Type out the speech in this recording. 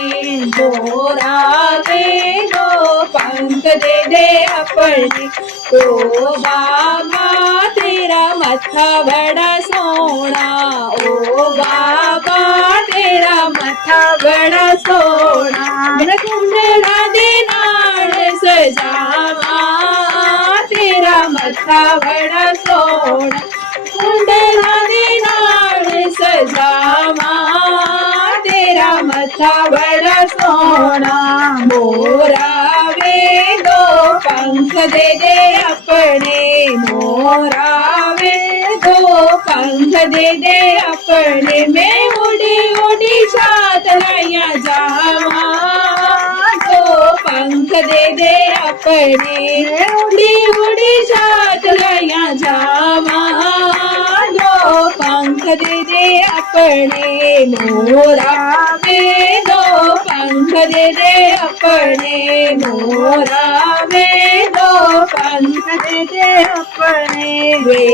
मोरा वे दो पंख दे दे अपने। ओ बाबा तेरा मत्था बड़ा सोना, ओ बाबा तेरा मत्था बड़ा सोना। कुंडला दे नाल सजावा तेरा मत्था बड़ा सोना, कुंडला दे नाल सजावा तेरा मत्था बड़ा सोना। मोरा वे दो पंख दे दे अपने, मोरा वे दो पंख दे दे अपने। मैं उड़ी उड़ी छात लाया जावा दो पंख दे दे अपने। उड़ी उड़ी छात लाया जावा दो पंख दे दे अपने। मोरा वे दो पंख दे दे अपने, मोरा वे दो पंख दे दे अपने। वे